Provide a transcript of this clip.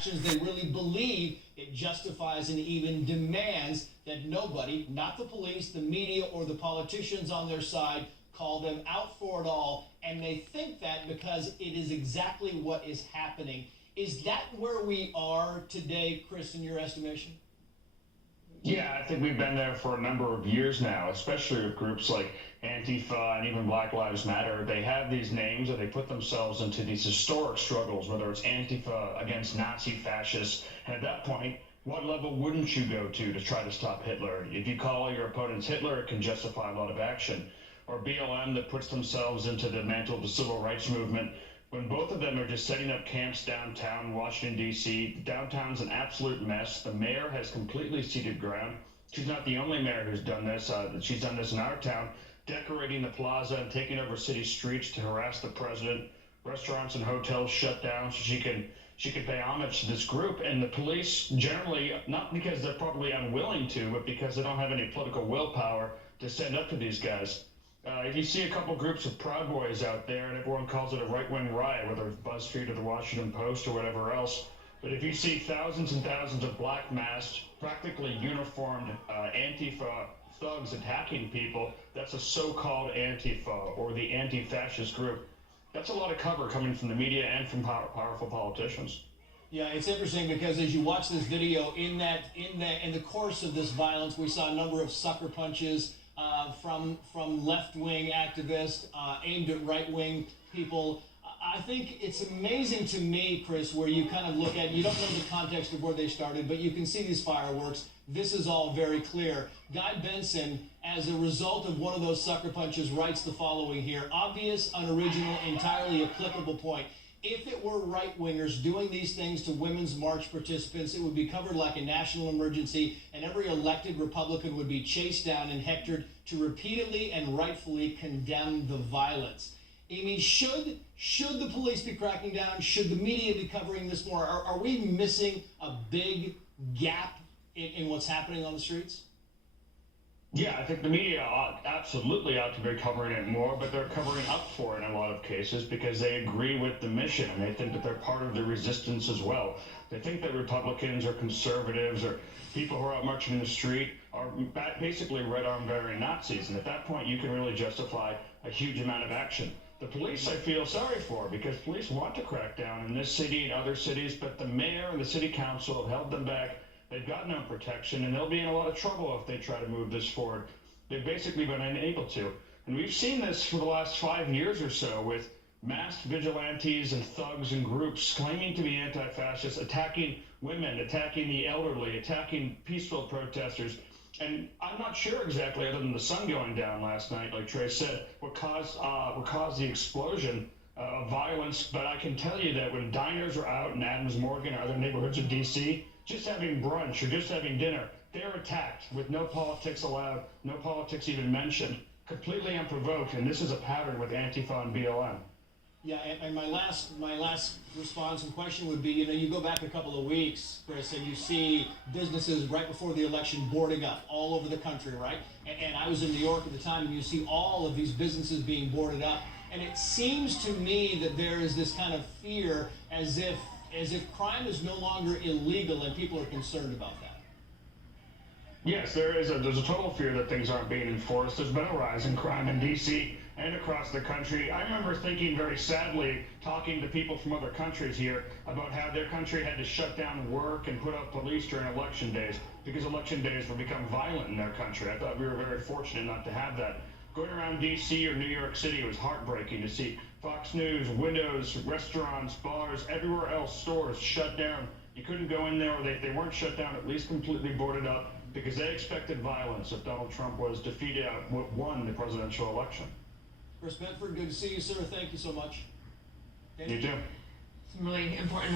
actions they really believe it justifies and even demands that nobody, not the police, the media, or the politicians on their side, call them out for it all. And they think that because it is exactly what is happening. Is that where we are today, Chris, in your estimation? Yeah, I think we've been there for a number of years now, especially with groups like ANTI-FA and even Black Lives Matter. They have these names and they put themselves into these historic struggles, whether it's ANTI-FA against Nazi fascists. And at that point, what level wouldn't you go to try to stop Hitler? If you call your opponents Hitler, it can justify a lot of action. Or BLM that puts themselves into the mantle of the civil rights movement. When both of them are just setting up camps downtown Washington, D.C., downtown's an absolute mess. The mayor has completely ceded ground. She's not the only mayor who's done this. She's done this in our town, decorating the plaza and taking over city streets to harass the president. Restaurants and hotels shut down so she can pay homage to this group. And the police generally, not because they're probably unwilling to, but because they don't have any political willpower to stand up to these guys. If you see a couple groups of Proud Boys out there, and everyone calls it a right-wing riot, whether it's BuzzFeed or the Washington Post or whatever else, but if you see thousands and thousands of black masked, practically uniformed Antifa thugs attacking people, that's a so-called Antifa or the anti-fascist group. That's a lot of cover coming from the media and from powerful politicians. Yeah, it's interesting because as you watch this video, in the course of this violence, we saw a number of sucker punches from left-wing activists aimed at right-wing people. I think it's amazing to me, Chris, where you kind of look at, you don't know the context of where they started, but you can see these fireworks. This is all very clear. Guy Benson, as a result of one of those sucker punches, writes the following here: obvious, unoriginal, entirely applicable point. If it were right-wingers doing these things to Women's March participants, it would be covered like a national emergency, and every elected Republican would be chased down and hectored to repeatedly and rightfully condemn the violence. I mean, should the police be cracking down? Should the media be covering this more? Are we missing a big gap in what's happening on the streets? Yeah, I think the media absolutely ought to be covering it more, but they're covering up for it in a lot of cases because they agree with the mission and they think that they're part of the resistance as well. They think that Republicans or conservatives or people who are out marching in the street are basically red-armed veteran Nazis, and at that point you can really justify a huge amount of action. The police I feel sorry for because police want to crack down in this city and other cities, but the mayor and the city council have held them back. They've got no protection, and they'll be in a lot of trouble if they try to move this forward. They've basically been unable to. And we've seen this for the last 5 years or so with masked vigilantes and thugs and groups claiming to be anti-fascist, attacking women, attacking the elderly, attacking peaceful protesters. And I'm not sure exactly, other than the sun going down last night, like Trey said, what caused the explosion of violence. But I can tell you that when diners are out in Adams Morgan or other neighborhoods of D.C., just having brunch or just having dinner, they're attacked with no politics allowed, no politics even mentioned, completely unprovoked, and this is a pattern with Antifa and BLM. Yeah, and my last response and question would be, you go back a couple of weeks, Chris, and you see businesses right before the election boarding up all over the country, right? And I was in New York at the time, and you see all of these businesses being boarded up, and it seems to me that there is this kind of fear as if crime is no longer illegal and people are concerned about that. Yes, there's a total fear that things aren't being enforced. There's been a rise in crime in D.C. and across the country. I remember thinking very sadly, talking to people from other countries here about how their country had to shut down work and put out police during election days because election days would become violent in their country. I thought we were very fortunate not to have that. Going around D.C. or New York City, it was heartbreaking to see Fox News, windows, restaurants, bars, everywhere else, stores shut down. You couldn't go in there, or they weren't shut down, at least completely boarded up, because they expected violence if Donald Trump was defeated, won the presidential election. Chris Bedford, good to see you, sir. Thank you so much. You too. Some really important